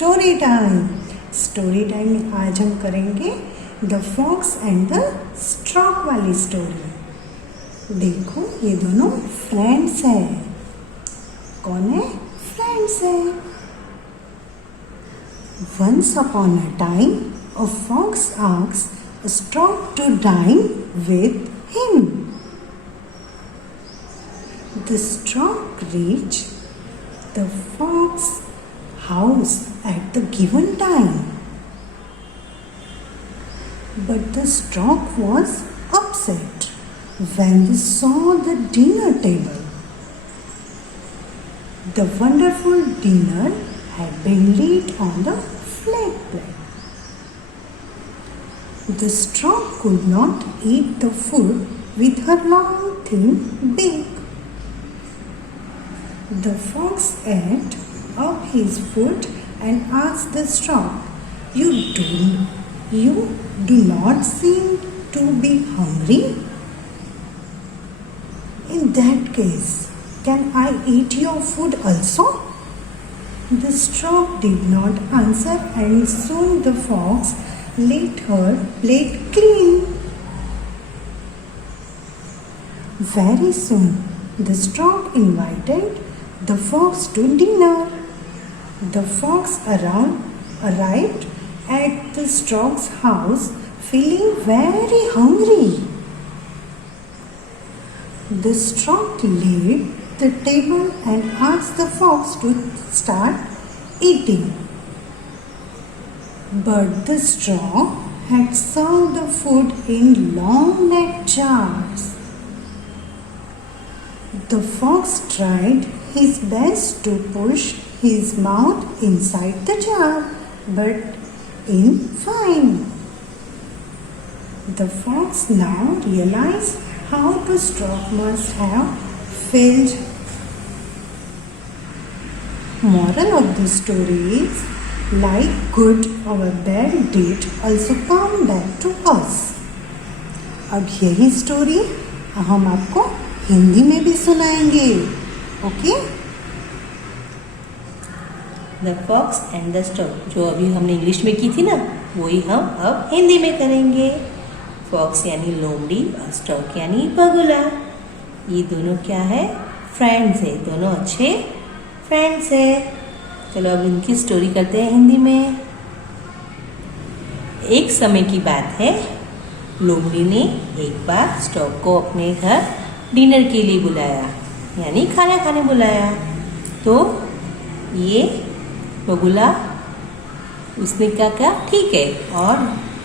Story time. Story time में आज हम करेंगे the fox and the stork वाली स्टोरी। देखो ये दोनों फ्रेंड्स हैं। कौन है? फ्रेंड्स है। Once upon a time, a fox asked a stork to dine with him. The stork reached the fox's house at the given time. But the stork was upset when they saw the dinner table. The wonderful dinner had been laid on the flat plate. The stork could not eat the food with her long thin beak. The fox ate up his food and asked the stork, You do not seem to be hungry? In that case, can I eat your food also? The stork did not answer, and soon the fox laid her plate clean. Very soon, the stork invited the fox to dinner. The fox arrived at the stork's house feeling very hungry. The stork laid the table and asked the fox to start eating. But the stork had served the food in long necked jars. The fox tried his best to push his mouth inside the jar, but in vain. The fox now realized how the stork must have felt. Moral of the story is, like good or bad deed also come back to us. अब यही story हम आपको हिंदी में भी सुनाएंगे। Okay? The fox and the stork, जो अभी हमने इंग्लिश में की थी ना, वही हम अब हिंदी में करेंगे। फॉक्स यानी लोमड़ी और स्टॉक यानी बगुला। ये दोनों क्या है? फ्रेंड्स है। दोनों अच्छे फ्रेंड्स है। चलो अब इनकी स्टोरी करते हैं हिंदी में। एक समय की बात है, लोमड़ी ने एक बार स्टॉक को अपने घर डिनर के लिए बुलाया, यानी खाना खाने बुलाया। तो ये बगुला उसने क्या ठीक है, और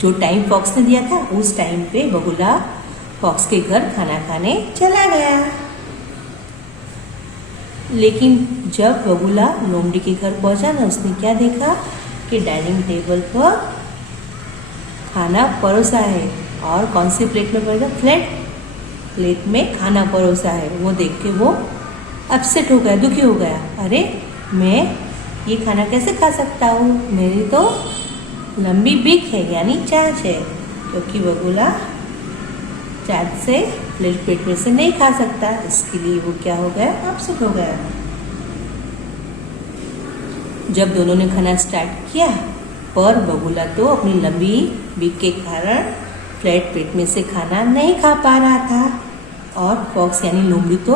जो टाइम फॉक्स ने दिया था उस टाइम पे बगुला फॉक्स के घर खाना खाने चला गया। लेकिन जब बगुला लोमड़ी के घर पहुंचा ना, उसने क्या देखा कि डाइनिंग टेबल पर खाना परोसा है। और कौन सी प्लेट में पड़ेगा? फ्लैट प्लेट में खाना परोसा है। वो देख के वो अपसेट हो गया, दुखी हो गया। अरे मैं ये खाना कैसे खा सकता हूँ? मेरी तो लंबी बीक है, यानी चांच है, क्योंकि बगुला चांच से प्लेट में से नहीं खा सकता। इसके लिए वो क्या हो गया? अपसेट हो गया। जब दोनों ने खाना स्टार्ट किया, पर बगुला तो अपनी लंबी बीक के कारण फ्लैट पेट में से खाना नहीं खा पा रहा था, और फॉक्स यानी लोमड़ी तो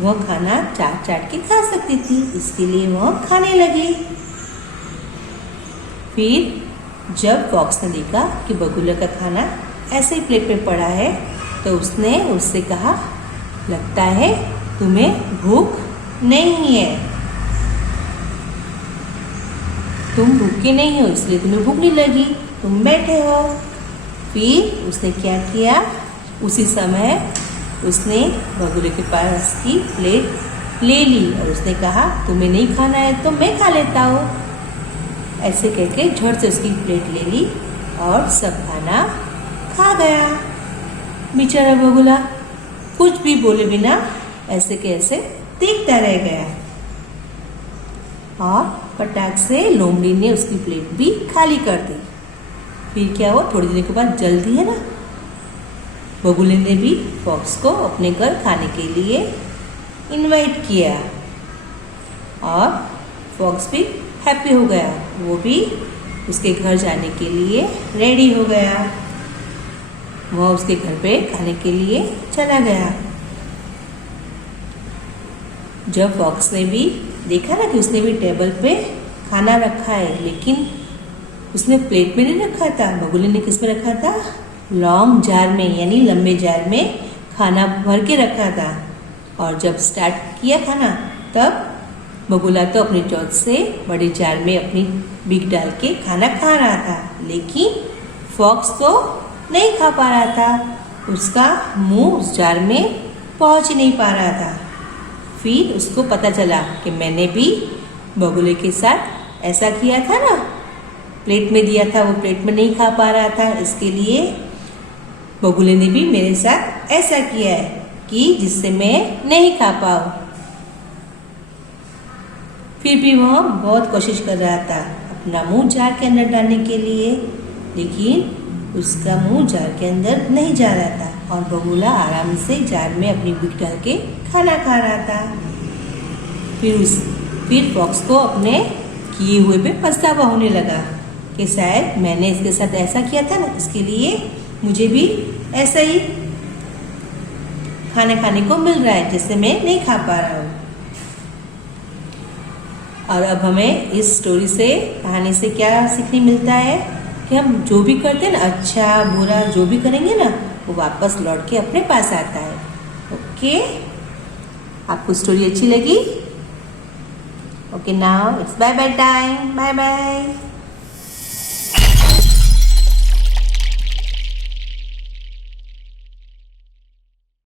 वह खाना चाट के खा सकती थी। इसके लिए वह खाने लगी। फिर जब फॉक्स ने देखा कि बगुला का खाना ऐसे ही प्लेट में पड़ा है, तो उसने उससे कहा, लगता है तुम्हें भूख नहीं है, तुम भूखे नहीं हो, इसलिए तुम्हें भूख नहीं लगी, तुम बैठे हो। फिर उसने क्या किया? उसी समय उसने बगुले के पास की प्लेट ले ली और उसने कहा, तुम्हें नहीं खाना है तो मैं खा लेता हूँ। ऐसे कहकर झट से उसकी प्लेट ले ली और सब खाना खा गया। बेचारा बगुला कुछ भी बोले बिना ऐसे के ऐसे देखता रह गया, और फटाक से लोमड़ी ने उसकी प्लेट भी खाली कर दी। फिर क्या हुआ? थोड़ी देर के बाद, जल्दी है ना, बगुले ने भी फॉक्स को अपने घर खाने के लिए इनवाइट किया, और फॉक्स भी हैप्पी हो गया। वो भी उसके घर जाने के लिए रेडी हो गया। वह उसके घर पे खाने के लिए चला गया। जब फॉक्स ने भी देखा ना कि उसने भी टेबल पे खाना रखा है, लेकिन उसने प्लेट में नहीं रखा था, बगुले ने किस में रखा था? लॉन्ग जार में, यानी लंबे जार में खाना भर के रखा था। और जब स्टार्ट किया खाना, तब बगुला तो अपनी चोंच से बड़े जार में अपनी बीक डाल के खाना खा रहा था, लेकिन फॉक्स तो नहीं खा पा रहा था। उसका मुंह उस जार में पहुंच ही नहीं पा रहा था। फिर उसको पता चला कि मैंने भी बगुले के साथ ऐसा किया था ना, प्लेट में दिया था, वो प्लेट में नहीं खा पा रहा था, इसके लिए बगुले ने भी मेरे साथ ऐसा किया है कि जिससे मैं नहीं खा पाऊँ। फिर भी वह बहुत कोशिश कर रहा था अपना मुंह जार के अंदर डालने के लिए, लेकिन उसका मुंह जार के अंदर नहीं जा रहा था और बगुला आराम से जार में अपनी बीक डाल के खाना खा रहा था। फिर फॉक्स को अपने किए हुए पे पछतावा होने लगा कि शायद मैंने इसके साथ ऐसा किया था ना, इसके लिए मुझे भी ऐसा ही खाने को मिल रहा है जिससे मैं नहीं खा पा रहा हूँ। और अब हमें इस स्टोरी से, कहानी से क्या सीखने मिलता है कि हम जो भी करते हैं ना, अच्छा बुरा जो भी करेंगे ना, वो वापस लौट के अपने पास आता है। ओके, आपको स्टोरी अच्छी लगी? Okay, now it's bye bye time. Bye bye.